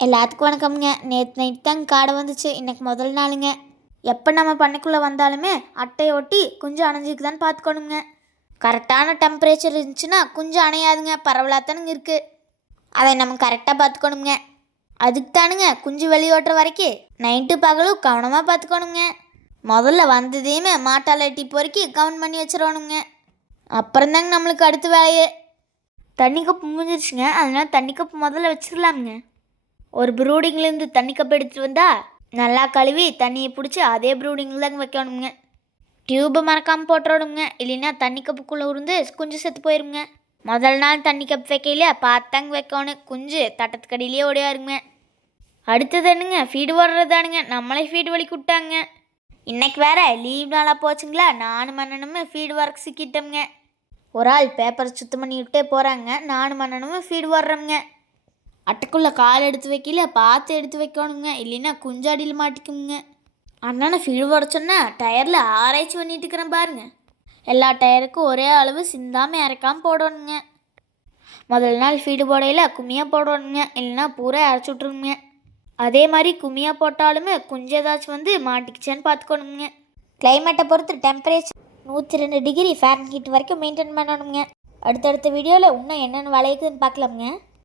எல்லாத்துக்கும் வணக்கம்ங்க. நேற்று நைட் தாங்க காடை வந்துச்சு. இன்றைக்கி முதல் நாளுங்க. எப்போ நம்ம பண்ணைக்குள்ளே வந்தாலுமே அட்டையை ஒட்டி குஞ்சு அணைஞ்சிக்குதான்னு பார்த்துக்கணுங்க. கரெக்டான டெம்பரேச்சர் இருந்துச்சுன்னா குஞ்சு அணையாதுங்க, பரவலாத்தானுங்க இருக்குது. அதை நம்ம கரெக்டாக பார்த்துக்கணுங்க. அதுக்கு தானுங்க குஞ்சு வெளியோட்டுற வரைக்கும் நைட்டு பகலும் கவனமாக பார்த்துக்கணுங்க. முதல்ல வந்ததையுமே மாட்டால் எட்டி பொறுக்கி கவுன் பண்ணி வச்சிடணுங்க. அப்புறம்தாங்க நம்மளுக்கு அடுத்த வேலையே. தண்ணி கப்பு முடிஞ்சிருச்சுங்க, அதனால் தண்ணி கப்பு முதல்ல வச்சிடலாமுங்க. ஒரு ப்ரூடிங்லேருந்து தண்ணி கப் எடுத்துகிட்டு வந்தால் நல்லா கழுவி தண்ணியை பிடிச்சி அதே ப்ரூடிங்கில் தாங்க வைக்கணுங்க. டியூப்பை மறக்காமல் போட்டுறணுங்க, இல்லைன்னா தண்ணி கப்புக்குள்ளே உருந்து குஞ்சு செத்து போயிருங்க. முதல் நாள் தண்ணி கப் வைக்கையில பார்த்தாங்க வைக்கணும், குஞ்சு தட்டத்துக்கடியிலே ஓடியாருங்க. அடுத்தது என்னங்க, ஃபீடு ஓடுறதானுங்க. நம்மளே ஃபீடு வலி விட்டாங்க. இன்றைக்கி வேறு லீவ் நாளாக போச்சுங்களா, நானும் மன்னனும் ஃபீடு ஒர்க் சிக்கிட்டோம்ங்க. ஒரு ஆள் பேப்பர் சுத்தம் பண்ணி விட்டே போகிறாங்க, நானும் மன்னனும் ஃபீடு ஓடுறோம்ங்க. அட்டைக்குள்ளே கால் எடுத்து வைக்கல பார்த்து எடுத்து வைக்கணுங்க, இல்லைன்னா குஞ்சாடியில் மாட்டிக்குங்க. அண்ணனை ஃபீடு உடச்சோன்னா டயரில் ஆராய்ச்சி பண்ணிட்டு இருக்கிறேன் பாருங்க. எல்லா டயருக்கும் ஒரே அளவு சிந்தாமல் இறக்காமல் போடணுங்க. முதல் நாள் ஃபீடு போடையில் கும்மியாக போடணுங்க, இல்லைன்னா பூரா அரைச்சி விட்ருங்க. அதே மாதிரி கும்மியாக போட்டாலுமே குஞ்சு ஏதாச்சும் வந்து மாட்டிக்கிச்சேன்னு பார்த்துக்கணுங்க. கிளைமேட்டை பொறுத்து டெம்பரேச்சர் 102 டிகிரி ஃபேரன்ஹீட் வரைக்கும் மெயின்டைன் பண்ணணுங்க. அடுத்தடுத்த வீடியோவில் இன்னும் என்னென்ன விளையுதுன்னு பார்க்கலாமுங்க.